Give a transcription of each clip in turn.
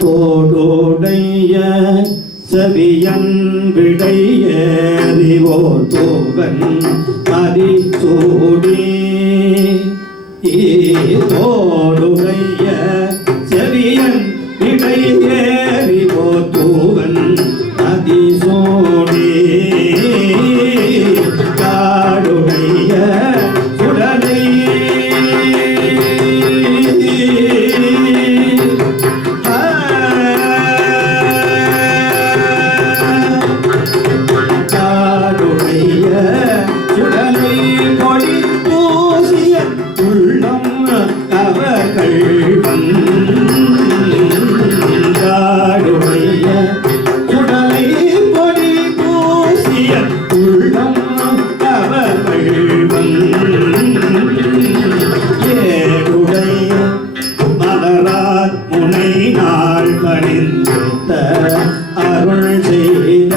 தோடுடைய செவியன் விடையறிவோ தோகன் மதிசூடி தோடுடைய செவியன் விடையறிவோ தூவன் மதிசூடி காடுடைய சுடலை அருள் செய்த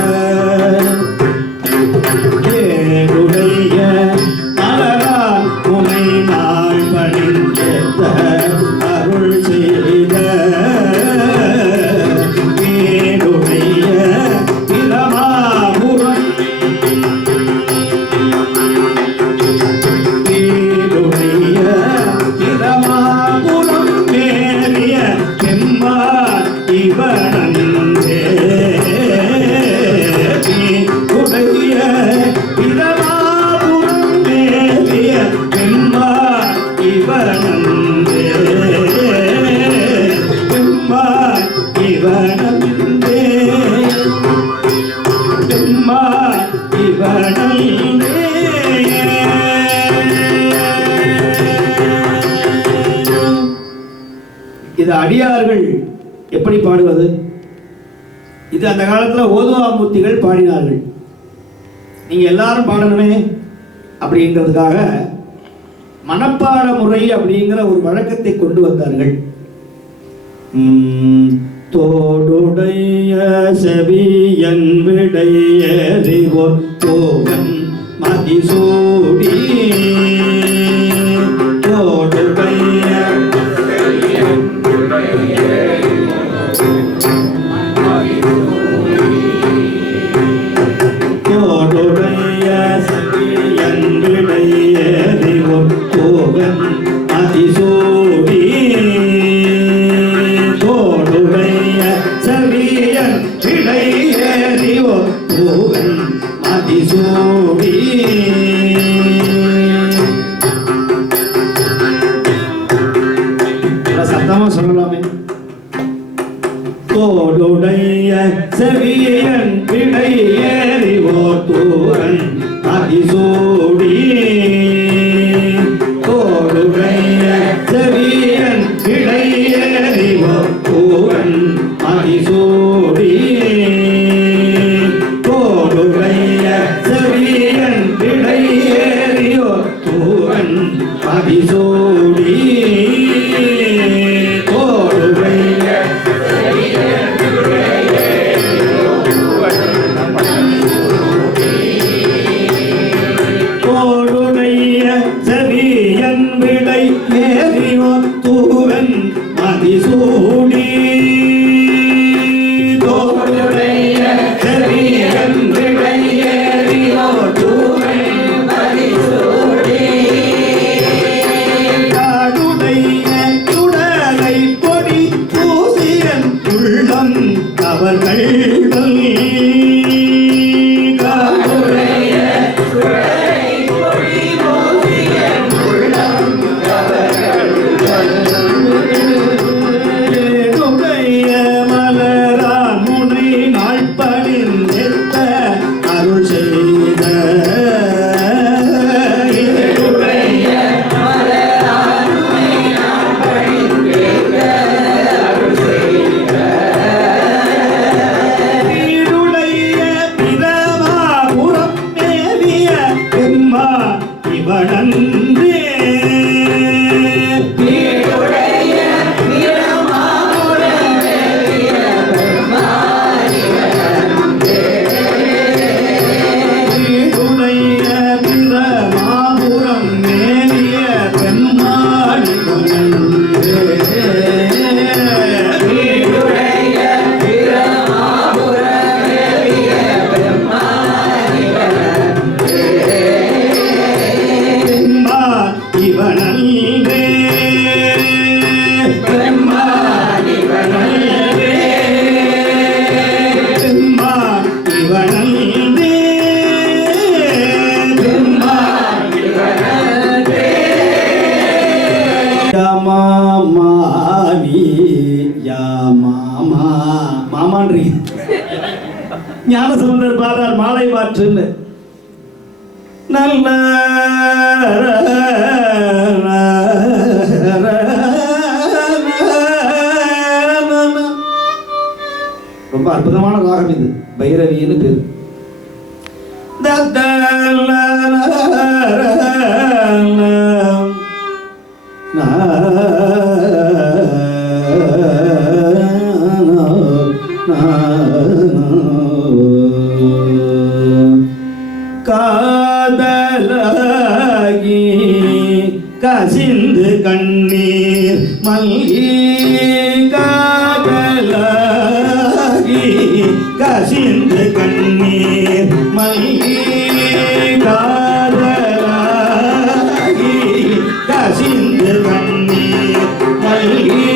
ஏடுடைய மலரா உனை நாள் பணிந்த அருள் செய்த ஏடுடைய பிரமாபுரம் ஏடுடைய பிரமாபுரம் மேறிய செம்மா இவனந்தே உடைய பிரமாபுரம் மேறிய செம்மா இவனந்தே செம்மா இவனந்தே செம்மா இவனந்தே. இது அடியார்கள் எப்படி பாடுவது? இது அந்த காலத்தில் ஓதுவாமூர்த்திகள் பாடினார்கள். நீங்கள் எல்லாரும் பாடணுமே அப்படிங்கிறதுக்காக மனப்பாட முறை அப்படிங்கிற ஒரு வழக்கத்தை கொண்டு வந்தார்கள். தோடுடைய செவியன் விடையறிவோர் தோகன் மதிசூடி தோடுடைய தோடுடைய செவியன் விடையறிவோர் தோகன் மதிசூடி தோடுடைய செவியன் விடையறிவோர் தோகன் மதிசூடி சத்தமா சொல்லலாமே. தோடுடைய செவியன் விடையறிவோ தூரன் மதிசூடி தோடுடைய செவியன் விடையறிவோ தூரன் மதிசூடி தோடுடைய செவியன் விடையறிவோ தூரன் மதிசூடி செவியன் விடை ஏறிவோ தூவன் மதிசூடி தோடுடைய செவியன் விடை ஏறிவோ தூவன் மதிசூடி காடுடைய சுடலை பொடி பூசியன் உள்ளம் அவர்கள் வீடு ஞானசம்பந்தர் பாடுறார் மாலை மாற்றுன்னு. நல்ல ரொம்ப அற்புதமான ராகம் இது, பைரவின்னு பேரு. காதலாகி கசிந்து கண்ணீர் மல்கி, காதலாகி கசிந்து கண்ணீர் மல்கி, காதலாகி கசிந்து கண்ணீர் மல்கி,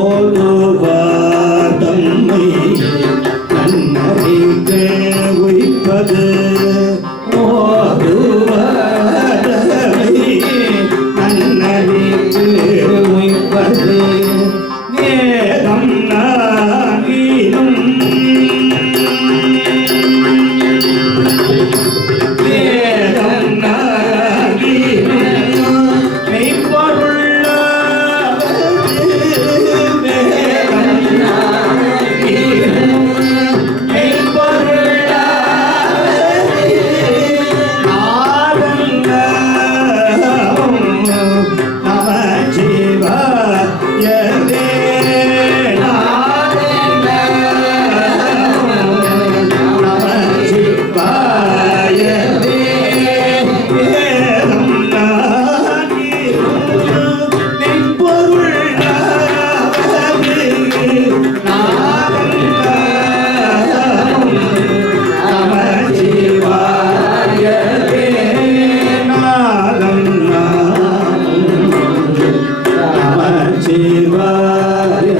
ஓதுவார் தம்மை கண்ணறிக்கு உய்ப்பது, ஓதுவார் தம்மை கண்ணறிக்கு உய்ப்பது வேதம் நாகினும், வேதம் நாகினும் மெய்ப்பொருளாவது, வேதம் நாகினும் மெய்ப்பொருளாவது நாதங்கம் நமச்சிவாயவே, நாதங்கம் நமச்சிவாயவே, வேதம் நாகினும் மெய்ப்பொருளாவது நாதங்கம் நமச்சிவாயவே, நாதம் நமச்சிவாயவே.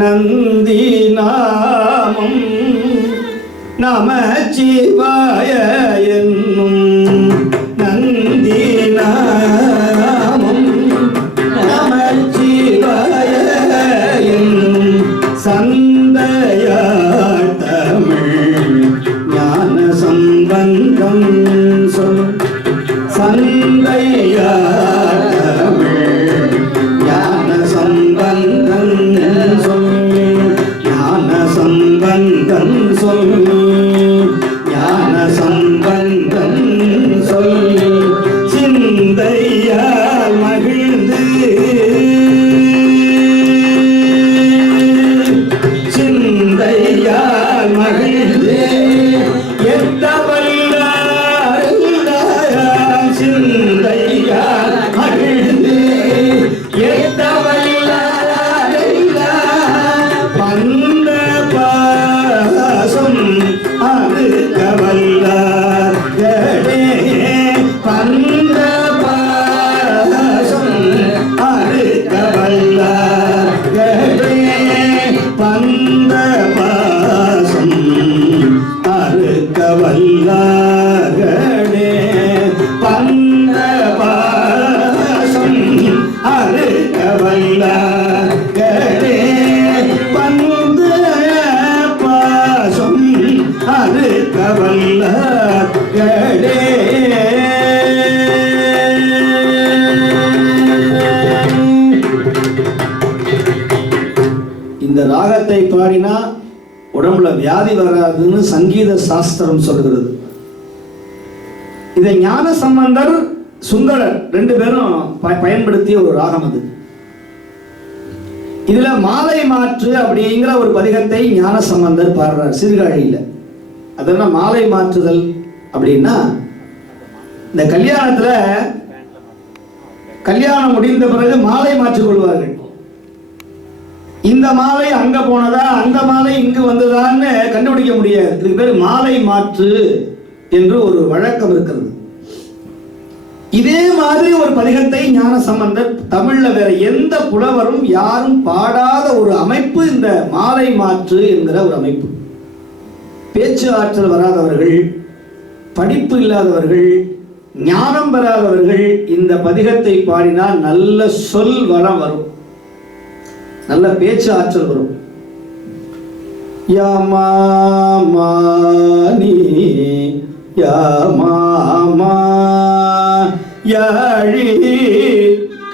நந்தி நாமம் நமச்சிவாய என்னும், நந்தி நாமம் நமச்சிவாய என்னும் சந்தையார் தமிழ் ஞான சம்பந்தம் சொல், சந்தையார் தமிழ் ஞான சம்பந்தம் சொல், ஞான சம்பந்தம் சொல், ஞான சம்பந்தம் சொல், சிந்தையால் மகிழ்ந்து, சிந்தையால் மகிழ்ந்து எத்தவல்லார் சிந்தையால் மகிழ்ந்து எத்தவல்லார் பந்த பாசம் அது கவல்லார் கடே, பந்த பாசம் அது கவல்லார் கடே, பந்த பாசம் அறுக்க வல்லார்களே, பந்த பாசம் அறுக்க வல்லார்களே, பந்த பாசம் அறுக்க வல்லார்களே. இந்த ராகத்தை பாடினா உடம்புல வியாதி வராதுன்னு சங்கீத சாஸ்திரம் சொல்கிறது. இதை ஞான சம்பந்தர் சுந்தரர் ரெண்டு பேரும் பயன்படுத்திய ஒரு ராகம் அது. இதுல மாலை மாற்று அப்படிங்கிற ஒரு பதிகத்தை ஞான சம்பந்தர் பாடுறார் சீர்காழியில. அதெல்லாம் மாலை மாற்றுதல் அப்படின்னா, இந்த கல்யாணத்துல கல்யாணம் முடிந்த பிறகு மாலை மாற்றிக் கொள்வார்கள். இந்த மாலை அங்க போனதா, அந்த மாலை இங்கு வந்ததான்னு கண்டுபிடிக்க முடியாது. இதுக்கு பேர் மாலை மாற்று என்று ஒரு வழக்கம் இருக்கிறது. இதே மாதிரி ஒரு பதிகத்தை ஞானசம்பந்தர் தமிழ்ல வேற எந்த புலவரும் யாரும் பாடாத ஒரு அமைப்பு இந்த மாலை மாற்று என்கிற ஒரு அமைப்பு. பேச்சு ஆற்றல் வராதவர்கள், படிப்பு இல்லாதவர்கள், ஞானம் பெறாதவர்கள் இந்த பதிகத்தை பாடினால் நல்ல சொல் வரம் வரும், நல்ல பேச்சு ஆற்றல் வரும். யாமானி யாமாமா யாழி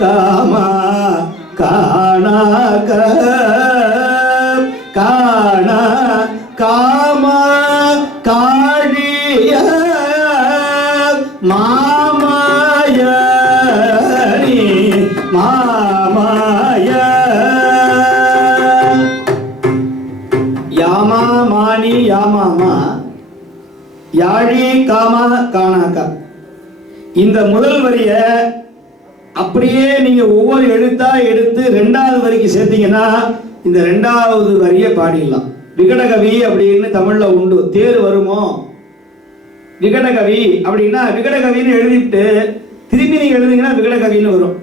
காமா காணாக காணா காமா காழிய மாமாயனி மாமாய யாமா மாணி யாமாமா யாழி காமா காணாக்கா. இந்த முதல் வரிய அப்படியே நீங்க ஒவ்வொரு எழுத்தா எடுத்து ரெண்டாவது வரிக்கு சேர்த்தீங்கன்னா இந்த ரெண்டாவது வரியை பாடிடலாம். விகடகவி அப்படின்னு தமிழ்ல உண்டு. தேர் வருமோ விகடகவி அப்படின்னா விகடகவின்னு எழுதிட்டு திரும்பி நீங்க எழுதிங்கன்னா விகடகவின்னு வரும்.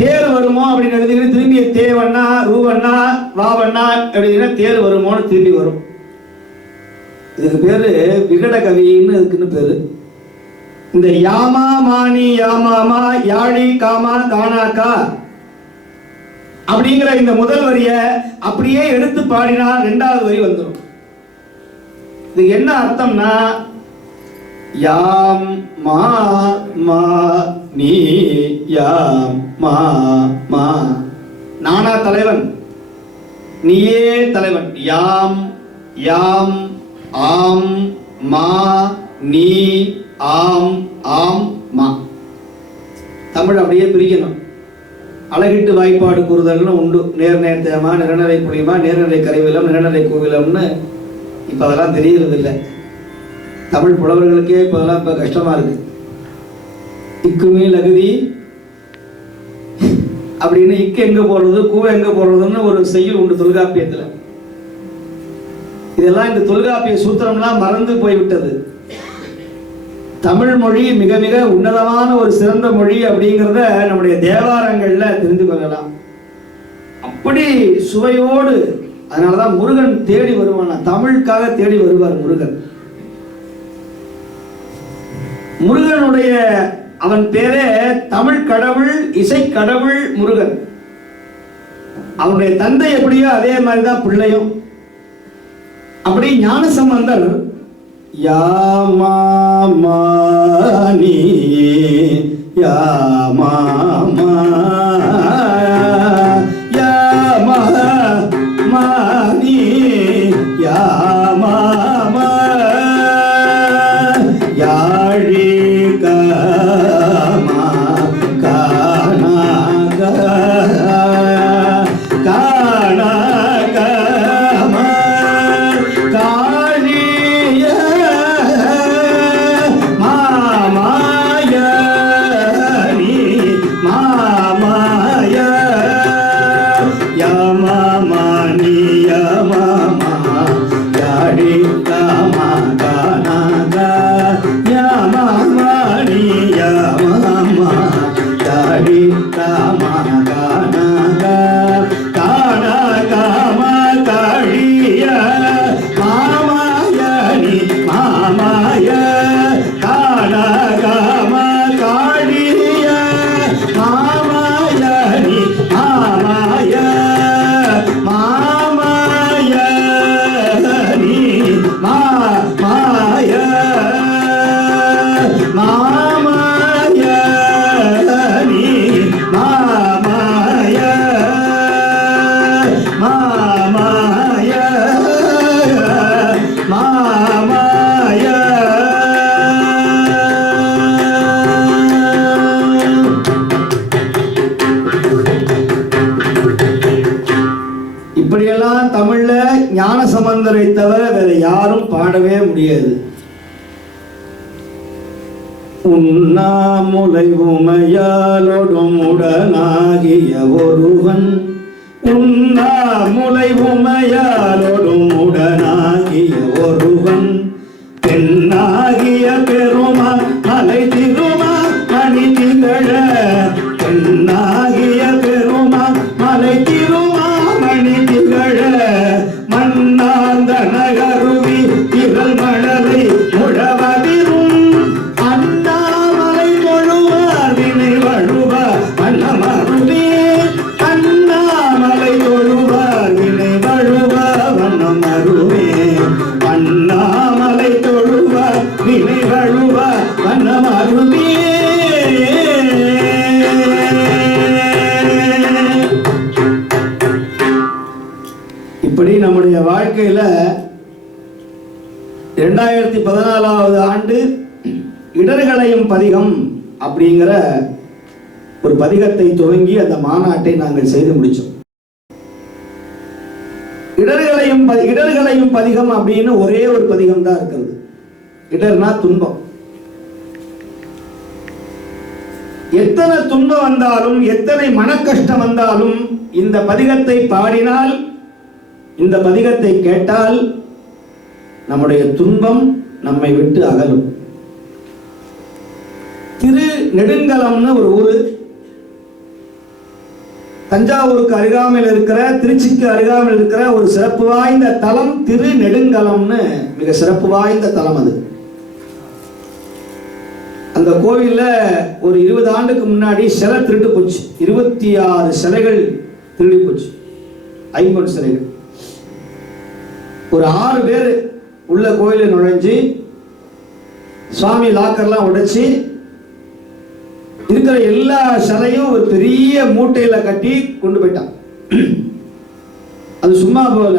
தேர் வருமோ அப்படின்னு எழுதிங்கன்னா திரும்பி தேவண்ணா ரூவண்ணா வாவண்ணா அப்படின்னா தேர் வருமோன்னு திரும்பி வரும். இதுக்கு பேரு விகடகவின்னு இருக்குன்னு பேரு. இந்த யாமா மாணி யாமாமா யாழி காமா காணாக்கா அப்படிங்கிற இந்த முதல் வரிய அப்படியே எடுத்து பாடினா ரெண்டாவது வரி வந்துடும். இது என்ன அர்த்தம்னா யாம் மா மா நீ யாம் மா மா நானா தலைவன் நீயே தலைவன். யாம் யாம் ஆம் மா நீ ஆம் ஆம் மா. தமிழ் அப்படியே பிரிக்கணும். அழகிட்டு வாய்ப்பாடு கூறுதல்னு உண்டு. நேர் நேர்த்தேமா நிறநரை புளியமா நேர்நிலை கரைவிலம் நிறநரை கோவிலம்னு இப்போ அதெல்லாம் தெரியறது இல்லை. தமிழ் புலவர்களுக்கே இப்போ அதெல்லாம் இப்போ கஷ்டமா இருக்கு. இக்குமே லகுதி அப்படின்னு இக்கு எங்க போடுறது கூவை எங்க போடுறதுன்னு ஒரு செய்யுள் உண்டு தொல்காப்பியத்தில். இதெல்லாம் இந்த தொல்காப்பிய சூத்திரம்லாம் மறந்து போய்விட்டது. தமிழ் மொழி மிக மிக உன்னதமான ஒரு சிறந்த மொழி அப்படிங்கிறத நம்முடைய தேவாரங்கள்ல தெரிந்து கொள்ளலாம். அப்படி சுவையோடு, அதனாலதான் முருகன் தேடி வருவான், தமிழுக்காக தேடி வருவார் முருகன். முருகனுடைய அவன் பேரே தமிழ் கடவுள், இசை கடவுள் முருகன். அவனுடைய தந்தை எப்படியோ அதே மாதிரிதான் பிள்ளையும். அப்படி ஞானசம்பந்தர் யாமானி யாமாமா யாமானி யாமாமா யாழி காமா காணாக காணா இப்படியெல்லாம் தமிழ்ல ஞானசம்பந்தரை தவிர வேற யாரும் பாடவே முடியாது. உண்ணாமுலை உமையாலொடும் உடனாகிய ஒருவன், உண்ணாமுலை உமையாலொடும் உடனாகிய ஒருவன், பெண்ணாகிய பெருமான் மலை இப்படி நம்முடைய வாழ்க்கையில 2014வது ஆண்டு இடர்களையும் பதிகம் அப்படிங்கிற ஒரு பதிகத்தை துவங்கி அந்த மாநாட்டை நாங்கள் செய்து முடிச்சோம். இடர்களையும் பதிகம் அப்படின்னு ஒரே ஒரு பதிகம் தான் இருக்கிறது. இடர்னா துன்பம். எத்தனை துன்பம் வந்தாலும், எத்தனை மன கஷ்டம் வந்தாலும் இந்த பதிகத்தை பாடினால், இந்த பதிகத்தை கேட்டால் நம்முடைய துன்பம் நம்மை விட்டு அகலும். திரு நெடுங்கலம்னு ஒரு ஊரு, தஞ்சாவூருக்கு அருகாமையில் இருக்கிற, திருச்சிக்கு அருகாமையில் இருக்கிற ஒரு சிறப்பு வாய்ந்த தலம் திரு நெடுங்கலம்னு மிக சிறப்பு வாய்ந்த தலம் அது. அந்த கோவில்ல ஒரு 20 ஆண்டுக்கு முன்னாடி சிலை திருட்டு போச்சு. 26 சிலைகள் திருடி போச்சு, ஐம்பொன் சிலைகள். ஒரு 6 பேர் உள்ள கோயில நுழைஞ்சு சுவாமி லாக்கர்லாம் உடைச்சி இருக்கிற எல்லா சிலையும் ஒரு பெரிய மூட்டையில கட்டி கொண்டு போயிட்டான். அது சும்மா போல,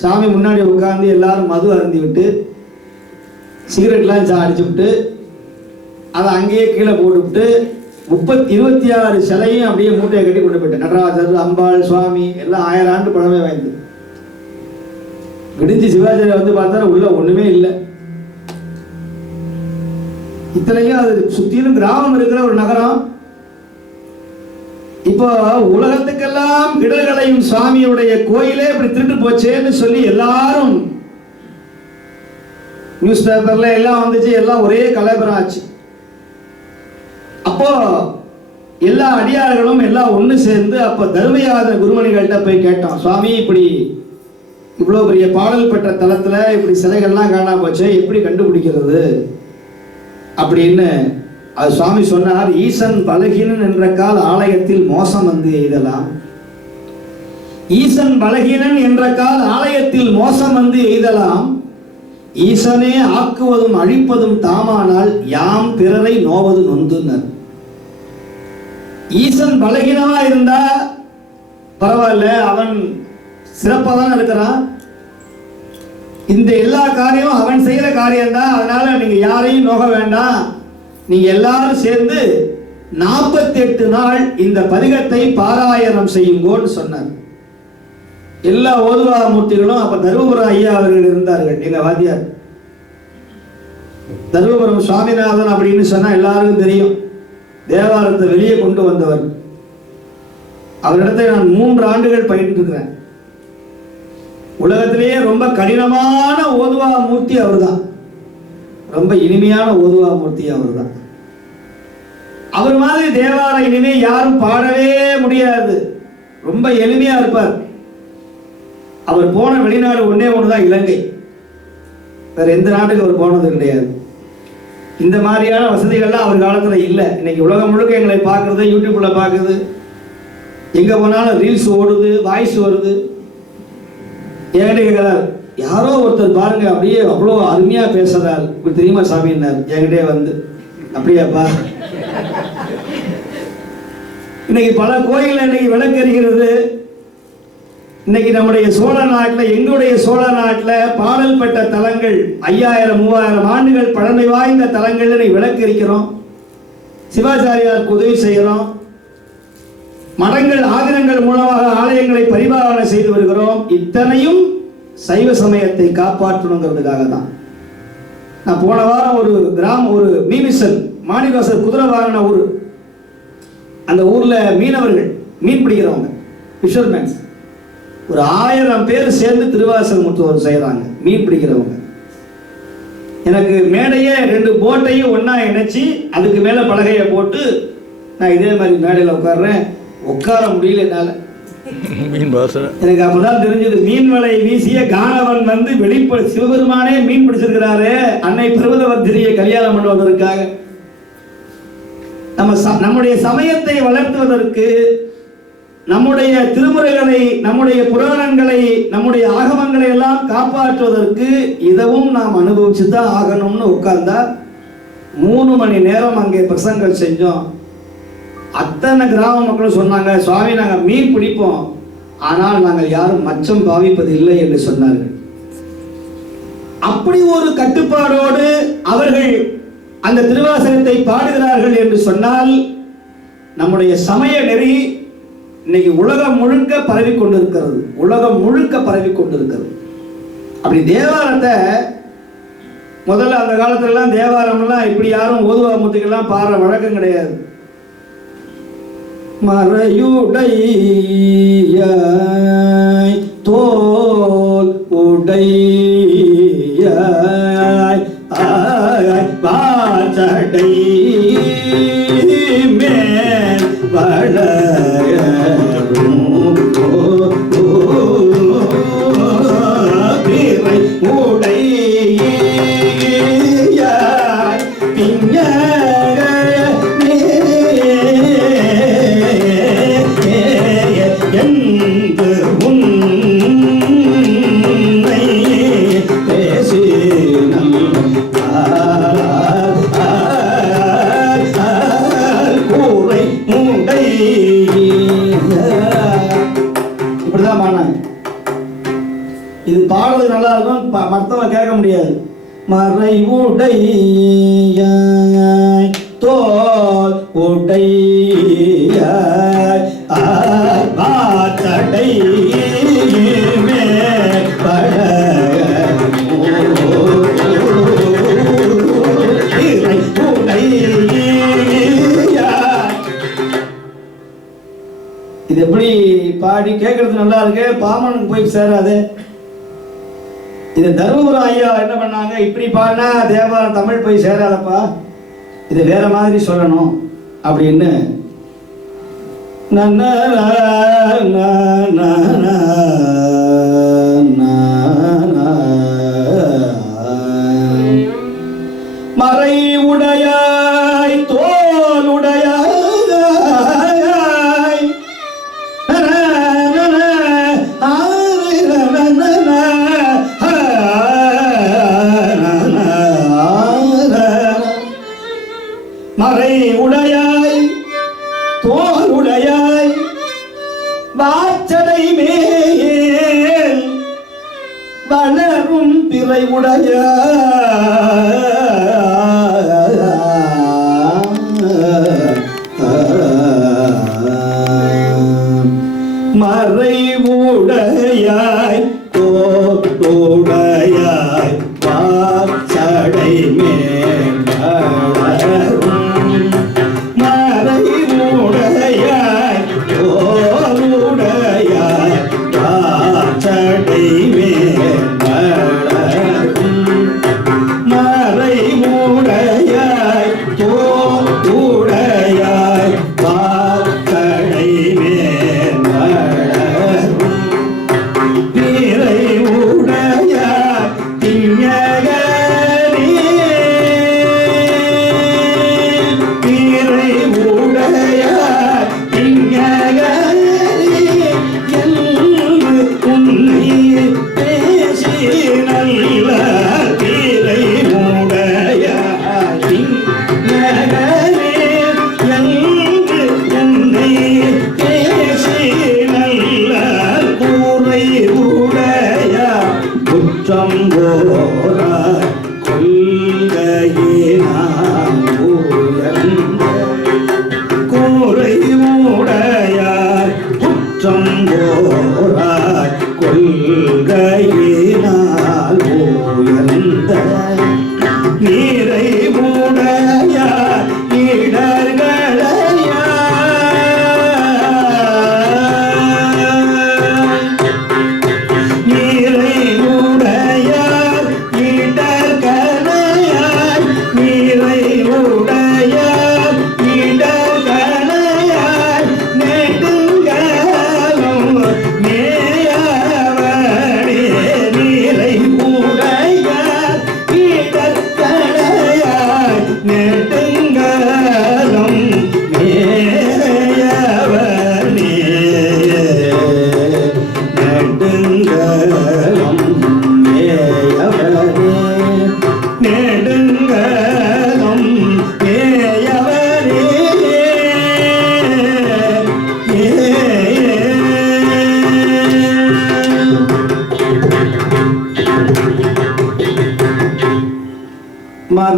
சாமி முன்னாடி உட்கார்ந்து எல்லாரும் மது அருந்தி விட்டு சிகரெட்லாம் அடிச்சு விட்டு அதை அங்கேயே கீழே போட்டுவிட்டு 26 சிலையும் அப்படியே மூட்டையை கட்டி கொண்டு போயிட்டேன். நடராஜர், அம்பாள், சுவாமி எல்லாம் 1000 ஆண்டு பழமே வாய்ந்தது. விடிஞ்சு சிவாச்சாரியா வந்து பார்த்தா உள்ள ஒண்ணுமே இல்லை. இத்தனையும் அது சுத்திலும் கிராமம் இருக்கிற ஒரு நகரம். இப்போ உலகத்துக்கெல்லாம் இடர்களையும் சுவாமியுடைய கோயிலே இப்படி திருட்டு போச்சேன்னு சொல்லி எல்லாரும் நியூஸ் பேப்பர்ல எல்லாம் வந்துச்சு, எல்லாம் ஒரே கலவரம் ஆச்சு. அப்போ எல்லா அடியார்களும் எல்லாம் ஒண்ணு சேர்ந்து அப்ப தர்மயாத குருமணிகள்கிட்ட போய் கேட்டோம், சுவாமி இப்படி இவ்வளவு பெரிய பாடல் பெற்ற தலத்துல இப்படி சிலைகள்லாம் காணாம போச்சு, எப்படி கண்டுபிடிக்கிறது அப்படின்னு. அது சுவாமி சொன்னார், ஈசன் பலகீனன் என்ற கால் ஆலயத்தில் மோசம் வந்து எய்தலாம். ஈசன் பலகீனன் என்ற கால் ஆலயத்தில் மோசம் வந்து எய்தலாம். ஈசனே ஆக்குவதும் அழிப்பதும் தாமானால் யாம் பிறரை நோவது நொந்துனர். ஈசன் பலகீனமா இருந்தா பரவாயில்ல, அவன் சிறப்பா தான் இருக்கிறான். இந்த எல்லா காரியமும் அவன் செய்யற காரியம்தான், அதனால நீங்க யாரையும் நோக வேண்டாம், நீங்க எல்லாரும் சேர்ந்து 48 நாள் இந்த பதிகத்தை பாராயணம் செய்யுங்கோன்னு சொன்னார். எல்லா ஓதுவா மூர்த்திகளும் அப்ப தருமபுரம் ஐயா அவர்கள் இருந்தார்கள், எங்க வாத்தியார். தருமபுரம் சுவாமிநாதன் அப்படின்னு சொன்னா எல்லாருக்கும் தெரியும், தேவாரத்தை வெளியே கொண்டு வந்தவர். அவரிடத்தை நான் 3 ஆண்டுகள் பயின்று இருக்கிறேன். உலகத்திலேயே ரொம்ப கடினமான ஓதுவா மூர்த்தி அவர் தான், ரொம்ப இனிமையான ஓதுவா மூர்த்தி அவர் தான். அவர் மாதிரி தேவார இனிமே யாரும் பாடவே முடியாது, ரொம்ப எளிமையா இருப்பார். அவர் போன வெளிநாடு ஒன்னே ஒண்ணுதான், இலங்கை. வேற எந்த நாட்டுக்கு அவர் போனது கிடையாது. இந்த மாதிரியான வசதிகள்லாம் அவர் காலத்துல இல்லை. இன்னைக்கு உலகம் முழுக்க எங்களை பார்க்கறது, யூடியூப்ல பார்க்குது, எங்க போனாலும் ரீல்ஸ் ஓடுது, வாய்ஸ் வருது. என்கிட்ட கேட்கிறார், யாரோ ஒருத்தர் பாருங்க அப்படியே அவ்வளோ அருமையா பேசுறார், இப்படி தெரியுமா சாமின்னார் என்கிட்டே வந்து. அப்படியாப்பா. இன்னைக்கு பல கோயில்கள் இன்னைக்கு விளக்கறிகிறது. இன்னைக்கு நம்முடைய சோழ நாட்டில், எங்களுடைய சோழ நாட்டில் பாடல் பெற்ற தலங்கள் 5000 3000 ஆண்டுகள் பழமை வாய்ந்த தலங்கள் விளக்கரிக்கிறோம். சிவாச்சாரியாருக்கு உதவி செய்கிறோம். மடங்கள் ஆதினங்கள் மூலமாக ஆலயங்களை பரிபாலனை செய்து வருகிறோம். இத்தனையும் சைவ சமயத்தை காப்பாற்றணுங்கிறதுக்காக தான். நான் போன வாரம் ஒரு கிராமம், ஒரு மீமிசல் மாணிவாசர் குதிரை வாங்கின ஊர், அந்த ஊர்ல மீனவர்கள் மீன் பிடிக்கிறவங்க, ஃபிஷர்மேன்ஸ், ஒரு 1000 பேர் சேர்ந்து திருவாசல் முற்றுவர் செய்யறாங்க, மீன் பிடிக்கிறவங்க. எனக்கு மேடையே 2 போட்டையும் ஒன்னா இணைச்சி அதுக்கு மேல பலகையை போட்டு நான் இதே மாதிரி மேடையில் உட்கார்றேன். உட்கார முடியல என்னால. எனக்கு அப்பதான் தெரிஞ்சது, மீன் வலை வீசிய காணவன் வந்து வெளிப்பட சிவபெருமானே மீன் பிடிச்சிருக்கிறாரு அன்னை பர்வதவர்த்தியை கல்யாணம் பண்ணுவதற்காக. நம்முடைய சமயத்தை வளர்த்துவதற்கு, நம்முடைய திருமுறைகளை, நம்முடைய புராணங்களை, நம்முடைய ஆகமங்களை எல்லாம் காப்பாற்றுவதற்கு இதவும் நாம் அனுபவிச்சுதான் ஆகணும்னு உட்கார்ந்தா 3 மணி நேரம் அங்கே பிரசங்கம் செஞ்சோம். அத்தனை கிராம மக்களும் சொன்னாங்க, சுவாமி நாங்கள் மீன் பிடிப்போம், ஆனால் நாங்கள் யாரும் மச்சம் பாவிப்பது இல்லை என்று சொன்னார்கள். அப்படி ஒரு கட்டுப்பாடோடு அவர்கள் அந்த திருவாசகத்தை பாடுகிறார்கள் என்று சொன்னால் நம்முடைய சமய நெறி இன்னைக்கு உலகம் முழுக்க பரவி கொண்டிருக்கிறது. உலகம் முழுக்க பரவி கொண்டிருக்கிறது. அப்படி தேவாரத்தை முதல்ல அந்த காலத்துலலாம் தேவாரம்லாம் இப்படி யாரும் ஓதுவா முத்துக்கெல்லாம் பாடுற வழக்கம் கிடையாது. மறையுடையாய் தோல் உடையாய் வாசடை மேல் வளரும் பிறை உடையாய் பிஞ இப்படிதான் பாடினாங்க. இது பாடுறது நல்லா இருக்கும், மற்றவங்க கேட்க முடியாது. மறை உடையாய் தோல் உடையாய் வாசடை இது எப்படி பாடி கேட்கறது நல்லா இருக்கு, பாமனுக்கு போய் சேராது. இது தர்மபுரம் ஐயா என்ன பண்ணாங்க, இப்படி பாடினா தேவாரம் தமிழ் போய் சேராதப்பா, இது வேற மாதிரி சொல்லணும் அப்படின்னு மறை உடையாய் தோல் உடையாய் மறை உடையாய் தோல் உடையாய் வாச்சடை மேல் வளரும் பிறை உடையாய் மறை உடையாய் தோல் உடையாய் வாச்சடை மேல்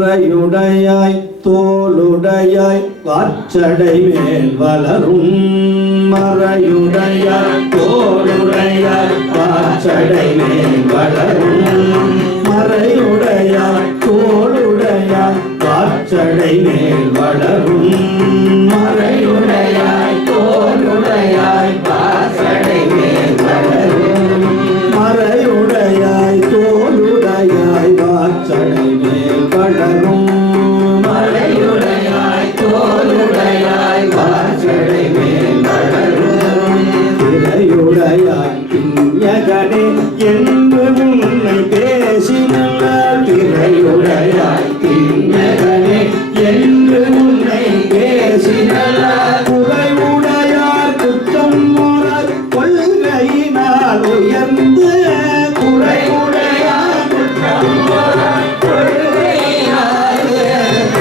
மறையுடையாய் தோளுடையாய் வாச்சடை மேல் வளரும் மறையுடையாய் தோளுடையாய் வாச்சடை மேல் வளரும் மறையுடையாய் தோளுடையாய் வாச்சடை மேல் வளரும் மறையுடையாய் தோளுடையாய் வாச்சடை மேல் வளரும் மறையுடையாய் தோளுடையாய் வாச்சடை மேல் வளரும் மறையுடையாய் தோளுடையாய் வாச்சடை மேல் வளரும் திரையுடையாய் திண்யகனே என்று உன்னை பேசினார் திரையுடையாய் திண்யகனே என்று உன்னை பேசினார் குறைவுடையார் குற்றம் முறை கொள்கையினால் உயர்ந்த குறைவுடையார் குற்றம் முறை கொள்கையினால் உயர்ந்த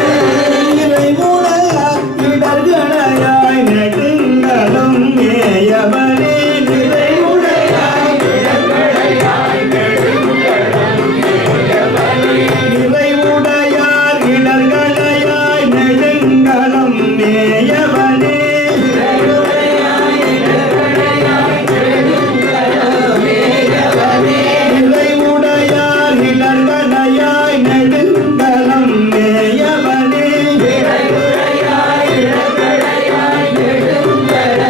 இறைமுடையார் இடர்களையாய் நெடுங்கலும் மேயவனே நிறைவுடையாய் இடர்களையாய் நெடுங்கலும் மேயவனே நிறைவுடையார் இடர்களையாய் நெடுங்கலும் மேயவனே நிறைவுடையாய் இடர்களையாய் நெடுங்கலும் மேயவனே நிறைவுடையார் இடர்களையாய் நெடுங்கலம் மேயவனே நிறைவுடையாய் இடர்களையாய் நெடுங்கலம்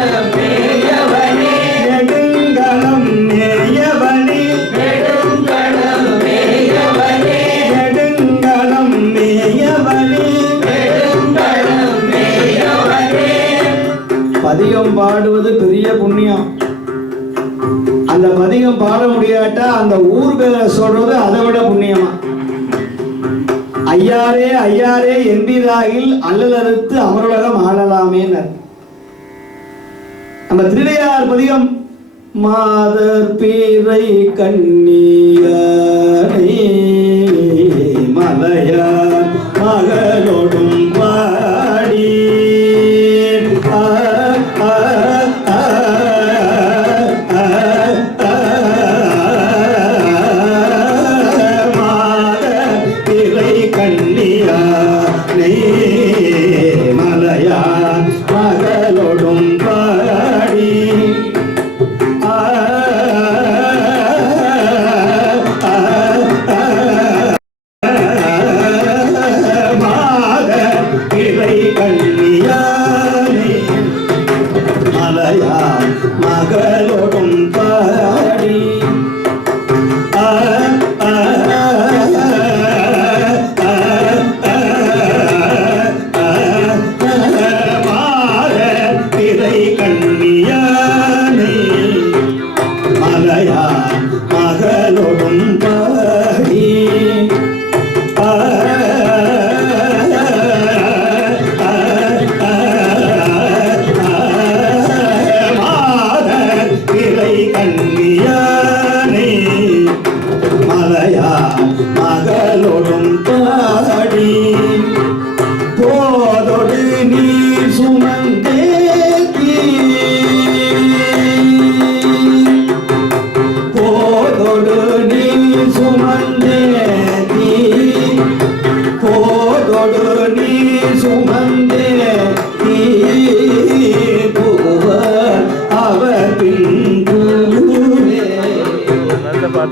மேயவனே நெடுங்கலம் மேயவனே நெடுங்கலம் மேயவனே நெடுங்கலம் மேயவனே நெடுங்கலம் மேயவனே பதிகம் பாடுவது பெரிய புண்ணியம். அந்த பதிகம் பாட முடியாட்டா அந்த ஊர் பேரை சொல்றது அதை விட புண்ணியமா. ஐயாரே ஐயாரே என்பீராகில் அல்லலறுத்து அமருலகம் ஆளலாமேனர். நம்ம திருவையார் பதிகம் மாதர் பீரை கண்ணியாரே மலையார் மகளோடும் பாடி ஆ ஆ ஆ ஆ ஆ மாதர் பீரை கண்ணியாரே மலையார் மகளோடும் பாடி மகளோடும் பாடி பிறை கண்ணியானே மலையா மகளோடும் பாடி பிறை கண்ணியானே மலையா மகளோடும் பாடி போதொடு நீர் சுமந்தேத்தி போதொடு நீர் சுமந்தேத்தி போதொடு நீர் சுமந்தேத்தி பூவர் அவர் பின்புவே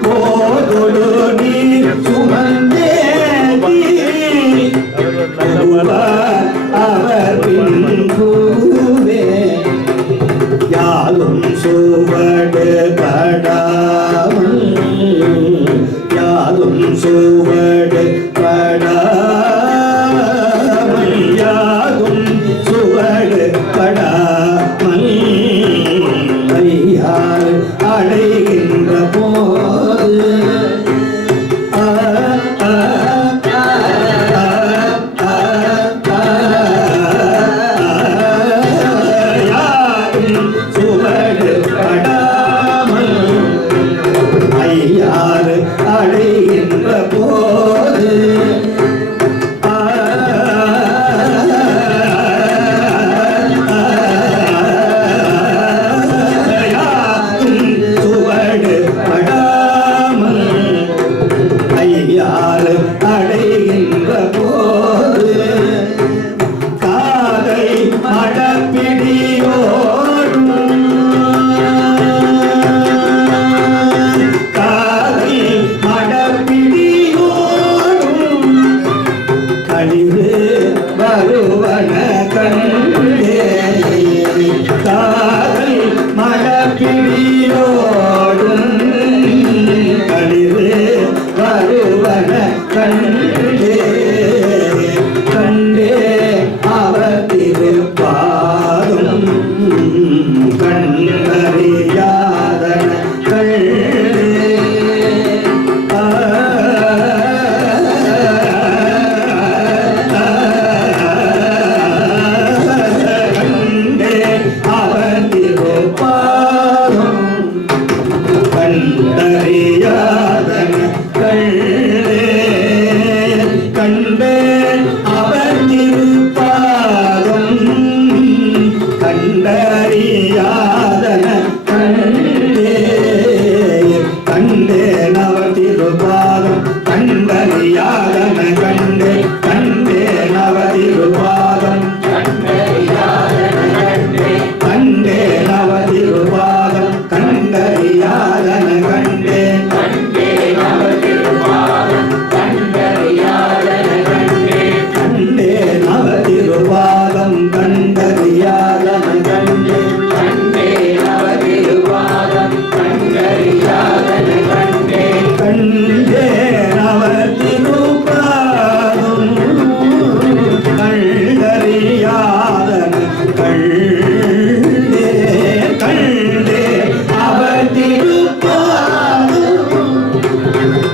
போதொடு நீர் சுமந்தேத்தி அவர் பின்புவே யாலும் சுவடு படாமல் யாலும் சுவடு படாமல் யாதும் சுவடு படாமல் ஐயார் அடைகின்ற போது சுவடு படாமல் ஐயார் அடைகின்ற போது சுவடு படா கண்டறியாதன கண்டேன் கண்டேன் அவர் திருவாதம் கண்டறியாதன கண்டேன் கண்டேன் அவர் திருவாதம் கண்டறியாதன கண்டேன் கண்டேன் அவர் திருவாதம் கண்டறியாதன கண்டேன் கண்டேன் அவர் திருவாதம் கண்டறியாதன கண்டேன் கண்டேன் அவர் திருவாதம்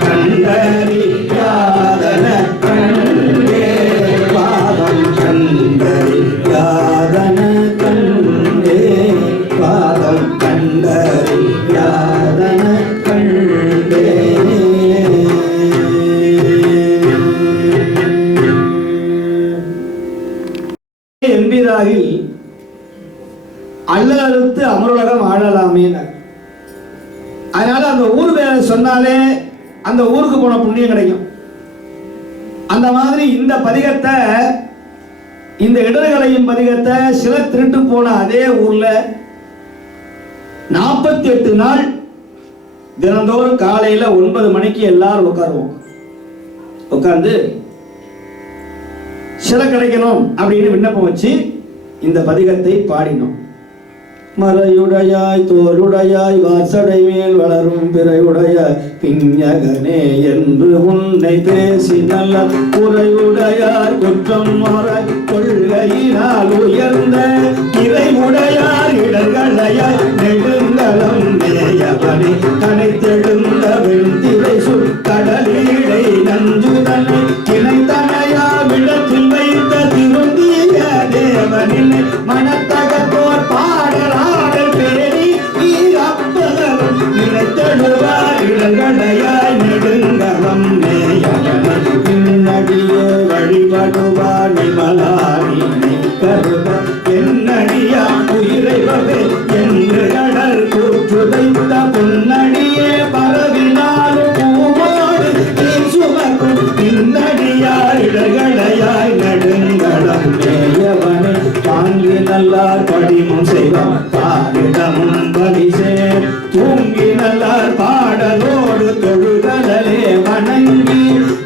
கண்டறியாதன கண்டேன் பாதம் கண்டறியாதன கண்டேன் பாதம் கண்டறியாதன கண்டேன் என்கிறார்கள் அல்லறுத்து அமருலகம் ஆளலாமே. அதனால அந்த ஊர் பேரை சொன்னாலே அந்த ஊருக்கு போன புண்ணியம் கிடைக்கும். அந்த மாதிரி இந்த பதிகத்தை, இந்த இடர்களையும் பதிகத்தை சில திருட்டு போன அதே ஊர்ல 48 நாள் தினந்தோறும் காலையில 9 மணிக்கு எல்லாரும் உட்காருவோம். உட்கார்ந்து சில கிடைக்கணும் அப்படின்னு விண்ணப்பம் வச்சு இந்த பதிகத்தை பாடினோம். மறையுடையாய் தோளுடையாய் வாசடை மேல் வளரும் பிறையுடைய பிஞகனே என்று உன்னை பேசி நல்ல குறையுடையார் குற்றம் மறை கொள்கையினால் உயர்ந்த இறைவுடையார் இடர்களையாய் நெடுங்கலம் மேயவனை கனைத்தெழுந்த வெண்திரை சுள் கடலீடை நஞ்சுதனை கிணைத்தனையா விடத்தில் வைத்த திருந்திய தேவனின் மனத்தகத்தோர் பாடலாடல் பேரி ஈரப்பதரும் நினைத்தழுவார் இடர்களையாய் நெடுங்கலம் மேயவனை பின்னடியே வழிபடுவார் நிமலானி கருத என்னடியா உயிரைவவே என்று கடல் கூற்றுதைத்த பொன்னடியே பரவினாலும் பூவோடு நீர் சுமக்கும் பின்னடியார் இடர்களையாய் நெடுங்கலம் மேயவனை தாங்கி நல்லார் படிமும் செய்வான் பாரிடமும் பரிசே தூங்கி நல்லார் பாடலோடு தொழுதலே வணங்கி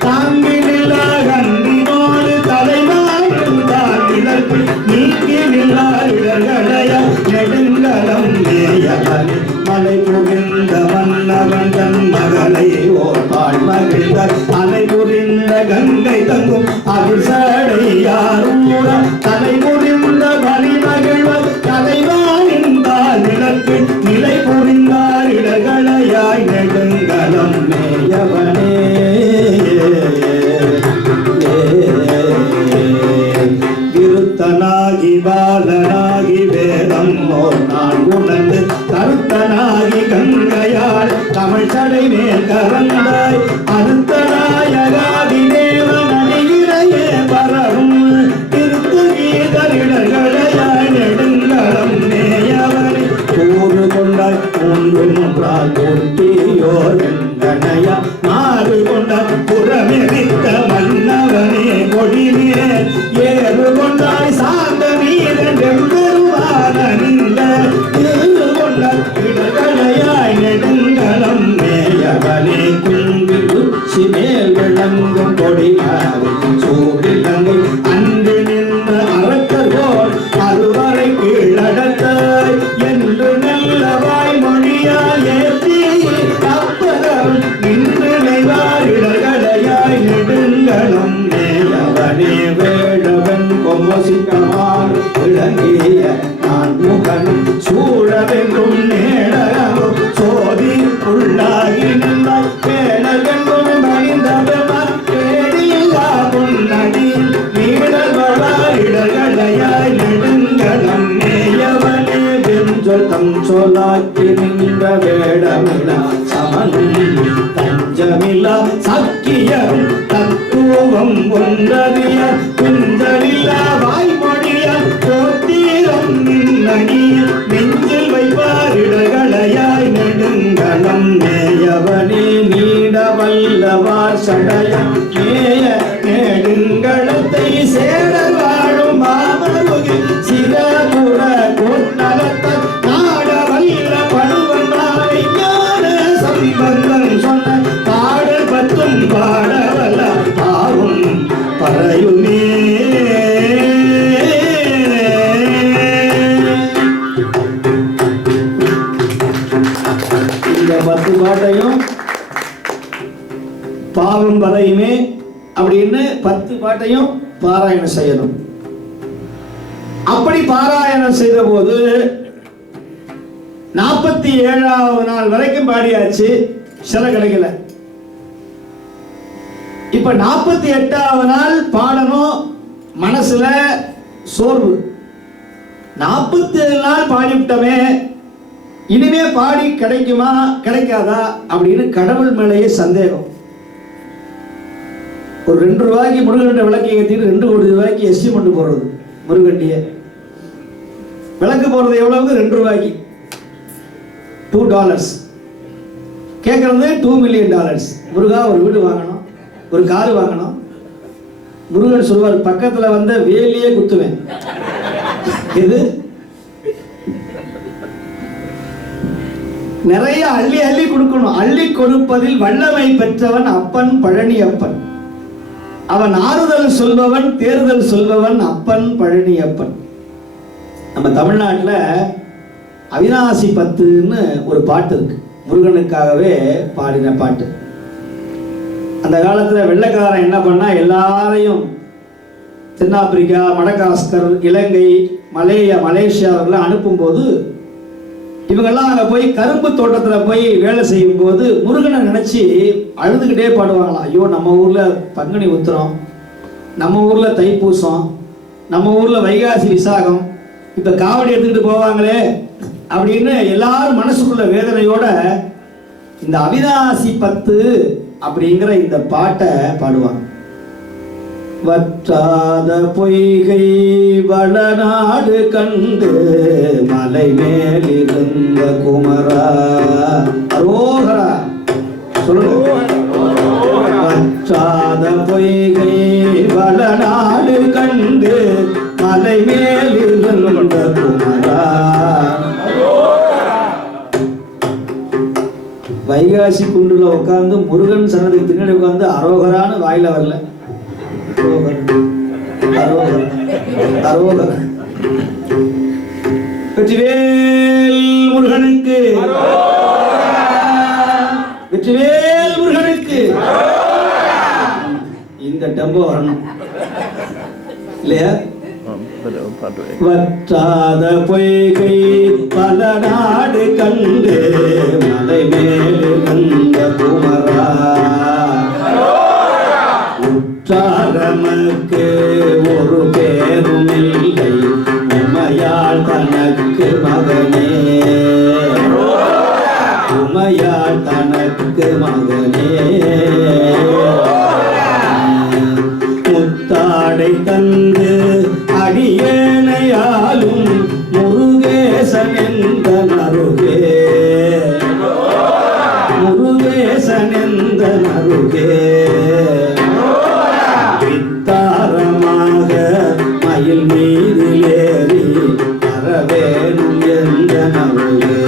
தாங்கி நிலா கண்டினோடு தலைவாழ்ந்தார் இதற்கு நீங்கி நில்லார் இடர்களையாய் நெடுங்கலம் மேயவனை மலை புரிந்த மன்னவன் தன் மகளை ஓர் பால் மகிழ்ந்த அலை புரிந்த கங்கை தங்கும் அவிசடையாரும் தலை புரிந்த பலி மகிழ்வர் தலைவாழ்ந்தார் நிலக்கு நிலை புரிந்தார் இடர்களையாய் நெடுங்கலம் மேயவனே விருத்தனாகி பாலனாகி வேதம் ஓர் நான் உணர்ந்து கருத்தனாகி கங்கையாள் தமிழ் சடை மேல் கரந்தாய் அருத்தனாயகாதி தேவன் அணிகிறையே பரவும் திருத்து கீதரிடர்களையாய் நெடுங்கலம் மேயவனை கூறு கொண்டாய் மூன்று மூன்றால் போட்டியோர் வெங்கனையா மாறு கொண்டாய் புறமெரித்த மன்னவனே கொடிமே ஏறு கொண்டாய் சார்ந்த வீரன் வெம்பெருவான நின்ற ஏறு கொண்டாய் இடர்களையாய் நெடுங்கலம் மேயவனே குன்றி உச்சி மேல் விளங்கும் கொடியாவை சூடிலங்கை அன்று நின்ற அரக்கர்கோர் அறுவரை கீழடத்தாய் என்று நல்ல வாய்மொழியால் ஏற்றி அப்பதம் நின்று நெய்வார் இடர்களையாய் நெடுங்கலம் மேயவனே வேடவன் கொமசிக்கமார் விளங்கிய நான் முகன் சூழவென்றும் நேடமும் சோதி உள்ளாகி நின்றாய் பேணவென்றும் மனிதவன் பேடியா பொன்னடி நீடல் வளார் இடர்களையாய் நெடுங்கலம் மேயவனே வெஞ்சொல் தம் சொல்லாக்கி நின்ற வேடமில்லா சமனும் தஞ்சமில்லா சக்கியரும் தத்துவம் ஒன்றறிய குஞ்சலில்லா வாய்மொழியால் போத்தீரம் நின்னடியில் நெஞ்சில் வைப்பார் இடர்களையாய் நெடுங்கலம் மேயவனே நீட வல்லவார் சடையம் மேய நெடுங்கலத்தை சேடர் வாழும் மாமருகில் சிறபுற கோட்டலத்த நாட வல்ல படுவனாய் 10 பாட்டையும் பாவம் வரையுமே அப்படின்னு 10 பாட்டையும் பாராயணம் செய்யணும். அப்படி பாராயணம் செய்த போது 47வது நாள் வரைக்கும் பாடியாச்சு, சில கிடைக்கல. இப்ப 48வது நாள் பாடணும், மனசுல சோர்வு. 47 நாள் பாடிவிட்டமே, இனிமே பாடி கிடைக்குமா கிடைக்காதா அப்படின்னு கடவுள் மேலேயே சந்தேகம். ஒரு 2 ரூபாய்க்கு முருகன் விளக்கு ஏற்றிட்டு 2 கோடி ரூபாய்க்கு எஸ்டிமெண்ட் போடுறது. முருகண்டிய விளக்கு போடுறது எவ்வளவு? 2 ரூபாய்க்கு $2 கேட்கறது $2 மில்லியன். முருகா ஒரு வீடு வாங்கணும், ஒரு காரு வாங்கணும். முருகன் சொல்வார், பக்கத்துல வந்த வேலியே குத்துவேன். இது நிறைய அள்ளி அள்ளி கொடுக்கணும். அள்ளி கொடுப்பதில் வல்லமை பெற்றவன் அப்பன் பழனி அப்பன். அவன் ஆறுதல் சொல்பவன், தேர்தல் சொல்பவன் அப்பன் பழனி அப்பன். நம்ம தமிழ்நாட்டில் அவிநாசி 10ன்னு ஒரு பாட்டு இருக்கு, முருகனுக்காகவே பாடின பாட்டு. அந்த காலத்தில் வெள்ளைக்காரன் என்ன பண்ணா, எல்லாரையும் தென்னாப்பிரிக்கா, மடகாஸ்கர், இலங்கை, மலேசியாவெல்லாம் அனுப்பும்போது இவங்கெல்லாம் அங்கே போய் கரும்பு தோட்டத்தில் போய் வேலை செய்யும் போது முருகனை நினைச்சு அழுதுகிட்டே பாடுவாங்களாம். ஐயோ, நம்ம ஊர்ல பங்குனி உத்திரம், நம்ம ஊர்ல தைப்பூசம், நம்ம ஊர்ல வைகாசி விசாகம், இப்ப காவடி எடுத்துக்கிட்டு போவாங்களே அப்படின்னு எல்லாரும் மனசுக்குள்ள வேதனையோட இந்த அவிநாசி 10 அப்படிங்கிற இந்த பாட்டை பாடுவாங்க. வற்றாத பொய்கை வளநாடு கண்டு மலை மேலிருந்த குமரா, அரோகரா சொல்லுங்க. வற்றாத பொய்கை வளநாடு கண்டு மலை மேலிருந்த குமரா. வைகாசி குண்டுல உட்கார்ந்து முருகன் சன்னதிக்கு பின்னாடி உட்கார்ந்து அரோகரான்னு வாயில வரல. வெற்றிவேல் முருகனுக்கு, வெற்றிவேல் முருகனுக்கு. இந்த டெம்போ வரணும் இல்லையா? வற்றாத பொய்கை பல நாடு கண்டு மலை மேல் வந்த குமரா, உற்றாரமக்கு ஒரு பேரும் இல்லை உமையாள் தனக்கு மகனே, உமையாள் தனக்கு மகனே. முத்தாடை தந்து அடியேனையாலும் முருகேசன் எந்த நருகே, முருகேசன் எந்த நருகே. வித்தாரமாக மயில் மீது ஏறி வரவேணும் எந்த நருகே,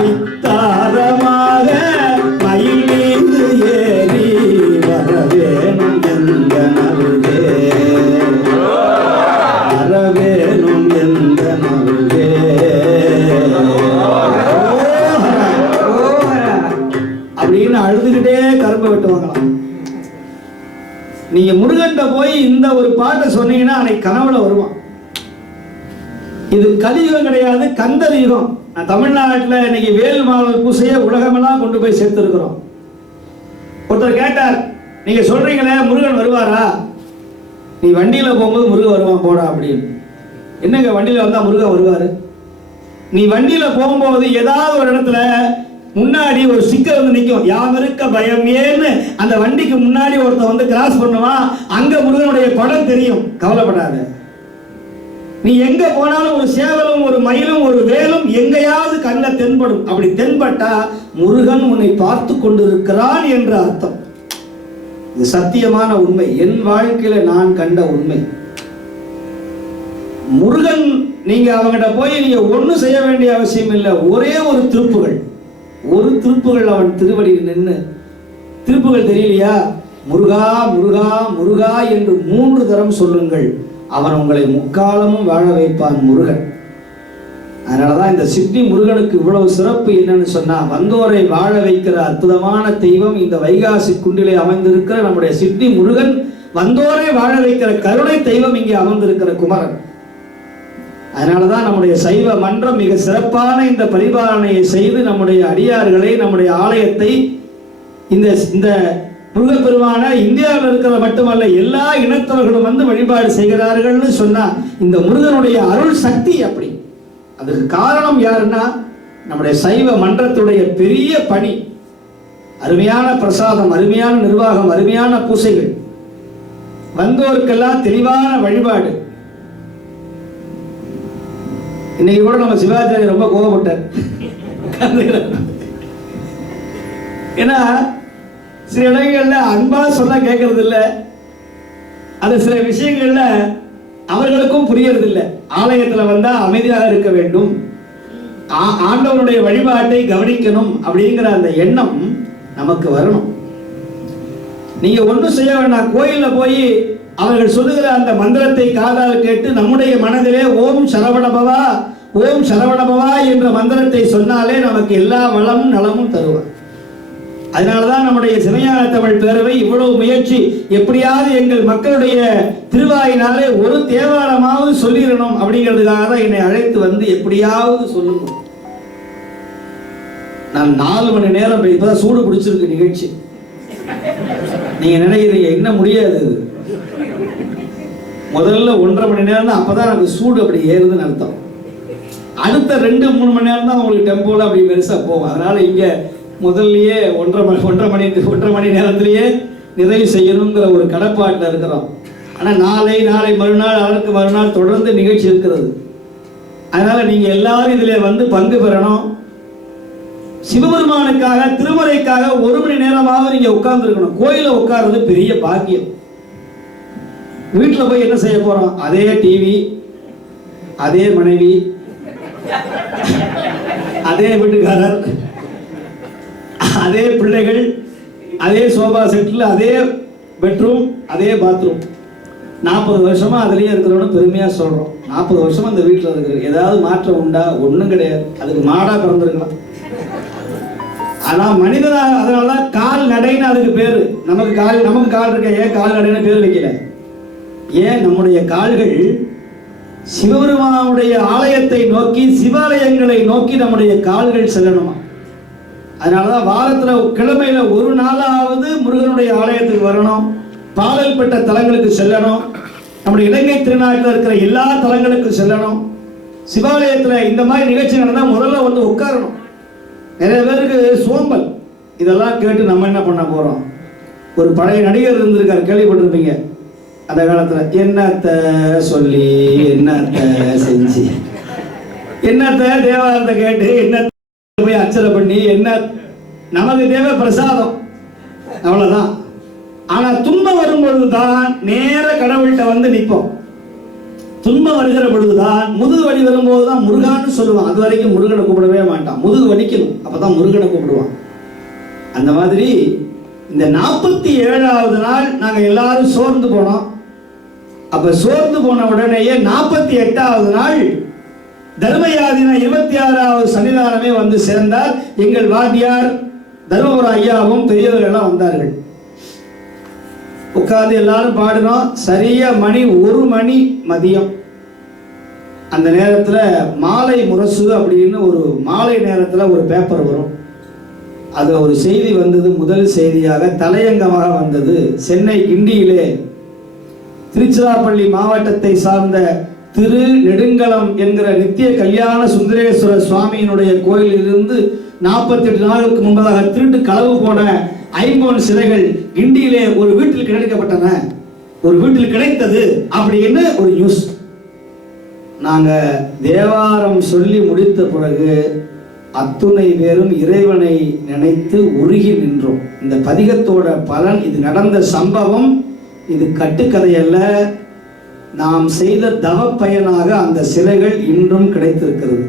வித்தாரமாக மயில் மீது ஏறி வரவேணும் எந்த நருகே, வரவேணும் எந்த நருகே. அப்படின்னு அழுதுகிட்டே கரும்பு வெட்டுவாங்களாம். நீங்க முருகன் போய் இந்த ஒரு பாட்டை சொன்னீங்கன்னா அன்னைக்கு கனவுல வருவான். இது கலியுகம் கிடையாது, கந்தர் யுகம். தமிழ்நாட்டில் இன்னைக்கு வேல் மாவல் பூசையை உலகமெல்லாம் கொண்டு போய் சேர்த்திருக்கிறோம். ஒருத்தர் கேட்டார், நீங்க சொல்றீங்களே முருகன் வருவாரா? நீ வண்டியில போகும்போது முருகன் வருவான் போடா அப்படின்னு. என்னங்க வண்டியில வந்தா முருகன் வருவாரு? நீ வண்டியில போகும்போது ஏதாவது ஒரு இடத்துல முன்னாடி ஒரு ஸ்டிக்கர் வந்து நிற்கும், யாம் இருக்க பயம் ஏன்னு. அந்த வண்டிக்கு முன்னாடி ஒருத்தன் வந்து கிராஸ் பண்ணுவான், அங்க முருகனுடைய படம் தெரியும். கவலைப்படாத. நீ எங்க போனாலும் ஒரு சேவலும் ஒரு மயிலும் ஒரு வேலும் எங்கேயாவது கண்ண தென்படும். அப்படி தென்பட்டா முருகன் உன்னை பார்த்து கொண்டிருக்கிறான் என்ற அர்த்தம். இது சத்தியமான உண்மை, என் வாழ்க்கையில நான் கண்ட உண்மை. முருகன் நீங்க அவங்கிட்ட போய் நீங்க ஒன்றும் செய்ய வேண்டிய அவசியம் இல்லை. ஒரே ஒரு திருப்புகள், ஒரு திருப்புகள் அவன் திருவடியில் நின்று, திருப்புகள் தெரியலையா? முருகா முருகா முருகா என்று 3 தரம் சொல்லுங்கள், அவன் உங்களை முக்காலமும் வாழ வைப்பான் முருகன். அதனாலதான் இந்த சிட்னி முருகனுக்கு இவ்வளவு சிறப்பு என்னன்னு சொன்னா, வந்தோரை வாழ வைக்கிற அற்புதமான தெய்வம் இந்த வைகாசி குண்டிலே அமைந்திருக்கிற நம்முடைய சிட்னி முருகன். வந்தோரை வாழ வைக்கிற கருணை தெய்வம் இங்கே அமர்ந்திருக்கிற குமரன். அதனாலதான் நம்முடைய சைவ மன்றம் மிக சிறப்பான இந்த பரிபாலனையை செய்து நம்முடைய அடியார்களை, நம்முடைய ஆலயத்தை இந்த முருகப்பெருமான இந்தியாவில் இருக்கிற மட்டுமல்ல எல்லா இனத்தவர்களும் வந்து வழிபாடு செய்கிறார்கள்னு சொன்னா, இந்த முருகனுடைய அருள் சக்தி அப்படி. அதுக்கு காரணம் யாருன்னா நம்முடைய சைவ மன்றத்துடைய பெரிய பணி. அருமையான பிரசாதம், அருமையான நிர்வாகம், அருமையான பூசைகள், வந்தோருக்கெல்லாம் தெளிவான வழிபாடு. இன்னைக்கு கூட நம்ம சிவாச்சாரிய ரொம்ப கோபப்பட்டார். ஏன்னா சில இடங்கள்ல அன்பா சொல்ல கேட்கறது இல்லை, அது சில விஷயங்கள்ல அவர்களுக்கும் புரியறது இல்லை. ஆலயத்துல வந்தா அமைதியாக இருக்க வேண்டும், ஆண்டவனுடைய வழிபாட்டை கவனிக்கணும் அப்படிங்கிற அந்த எண்ணம் நமக்கு வரணும். நீங்க ஒன்றும் செய்ய வேண்டாம், கோயில்ல போய் அவர்கள் சொல்லுகிற அந்த மந்திரத்தை காதால் கேட்டு நம்முடைய மனதிலே ஓம் சரவணபவா, ஓம் சரவணபவா என்ற மந்திரத்தை சொன்னாலே நமக்கு எல்லா வளமும் நலமும் தருவார். அதனாலதான் நம்முடைய சிவஞான தமிழ் பேரவை இவ்வளவு முயற்சி, எப்படியாவது எங்கள் மக்களுடைய திருவாயினாலே ஒரு தேவாரமாவது சொல்லிடணும் அப்படிங்கிறதுக்காக தான் என்னை அழைத்து வந்து எப்படியாவது சொல்லுங்க. நான் 4 மணி நேரம் இப்பதான் சூடு பிடிச்சிருக்கு நிகழ்ச்சி. நீங்க நினைக்கிறீங்க என்ன முடியாது, முதல்ல 1.5 மணி நேரம் தான், அப்பதான் எனக்கு சூடு அப்படி ஏறுதுன்னு அர்த்தம். அடுத்த 2-3 மணி நேரம் தான் உங்களுக்கு டெம்போல அப்படி பெருசா போகும். அதனால இங்க முதல்லயே 1.5 மணி நேரத்திலேயே நிறைவு செய்யணுங்கிற ஒரு கடப்பாட்டில் இருக்கிறோம். ஆனால் நாளை மறுநாள் அதற்கு மறுநாள் தொடர்ந்து நிகழ்ச்சி இருக்கிறது. அதனால நீங்க எல்லாரும் இதுல வந்து பங்கு பெறணும். சிவபெருமானுக்காக, திருமறைக்காக 1 மணி நேரமாவது நீங்க உட்கார்ந்து இருக்கணும். கோயில உட்கார்றது பெரிய பாக்கியம். வீட்டில் போய் என்ன செய்ய போறோம்? அதே டிவி, அதே மனைவி, அதே வீட்டுக்காரர், அதே பிள்ளைகள், அதே சோபா செட்டில், அதே பெட்ரூம், அதே பாத்ரூம். 40 வருஷமா அதுலயே இருக்கிறோன்னு பெருமையா சொல்றோம். 40 வருஷமா அந்த வீட்டில் இருக்கிற ஏதாவது மாற்றம் உண்டா? ஒன்றும் கிடையாது. அதுக்கு மாடா பிறந்திருக்கலாம். ஆனா மனிதனா, அதனாலதான் கால் நடைன்னு அதுக்கு பேரு. நமக்கு கால் இருக்க, ஏன் கால் நடைன்னு பேர் வைக்கல? ஏன் நம்முடைய கால்கள் சிவபெருமானுடைய ஆலயத்தை நோக்கி, சிவாலயங்களை நோக்கி நம்முடைய கால்கள் செல்லணுமா? அதனாலதான் வாரத்துல கிழமையில ஒரு நாளாவது முருகனுடைய ஆலயத்துக்கு வரணும், பாடல் பெற்ற தலங்களுக்கு செல்லணும், நம்முடைய இலங்கை திருநாட்டில் இருக்கிற எல்லா தலங்களுக்கு செல்லணும். சிவாலயத்துல இந்த மாதிரி நிகழ்ச்சி நடந்தா முதல்ல வந்து உட்காரணும். நிறைய பேருக்கு சோம்பல். இதெல்லாம் கேட்டு நம்ம என்ன பண்ண போறோம்? ஒரு பழைய நடிகர் இருந்திருக்காரு, கேள்விப்பட்டிருப்பீங்க. அந்த காலத்துல என்னத்த சொல்லி என்னத்த செஞ்சு, என்னத்த தேவாரத்தை கேட்டு, என்ன போய் அர்ச்சனை பண்ணி, என்ன நமக்கு தேவை பிரசாதம், அவ்வளவுதான். ஆனா துன்பம் வரும் பொழுதுதான் நேர கடவுள்கிட்ட வந்து நிற்போம். துன்பம் வருகிற பொழுதுதான், முதுகு வலி வரும்போதுதான் முருகான்னு சொல்லுவான். அது வரைக்கும் முருகனை கூப்பிடவே மாட்டான். முதுகு வலிக்கணும், அப்பதான் முருகனை கூப்பிடுவான். அந்த மாதிரி இந்த 47வது நாள் நாங்க எல்லாரும் சோர்ந்து போனோம். அப்ப சோர்ந்து போன உடனேயே 48வது நாள் தர்மயாதின 26வது சன்னிதானமே வந்து சேர்ந்தார். எங்கள் வாத்தியார் தர்மபுர ஐயாவும் பெரியவர்கள் வந்தார்கள். உட்கார்ந்து எல்லாரும் பாடினோம். சரியா மணி 1 மணி மதியம். அந்த நேரத்துல மாலை முரசு அப்படின்னு ஒரு மாலை நேரத்துல ஒரு பேப்பர் வரும். அது ஒரு செய்தி வந்தது. முதல் செய்தியாக தலையங்கமாக வந்தது. சென்னை கிண்டியிலே திருச்சிராப்பள்ளி மாவட்டத்தை சார்ந்த திரு நெடுங்கலம் என்கிற நித்திய கல்யாண சுந்தரேஸ்வரர் சுவாமியினுடைய கோயிலிலிருந்து 48 நாளுக்கு முன்பதாக திருட்டு களவு போன 50 சிலைகள் கிண்டியிலே ஒரு வீட்டில் கிடைக்கப்பட்டன, ஒரு வீட்டில் கிடைத்தது அப்படின்னு ஒரு நியூஸ். நாங்க தேவாரம் சொல்லி முடித்த பிறகு அத்துணை பேரும் இறைவனை நினைத்து உருகி நின்றோம். இந்த பதிகத்தோட பலன், இது நடந்த சம்பவம், இது கட்டுக்கதை அல்ல. நாம் செய்த தவ பயனாக அந்த சிலைகள் இன்றும் கிடைத்திருக்கிறது.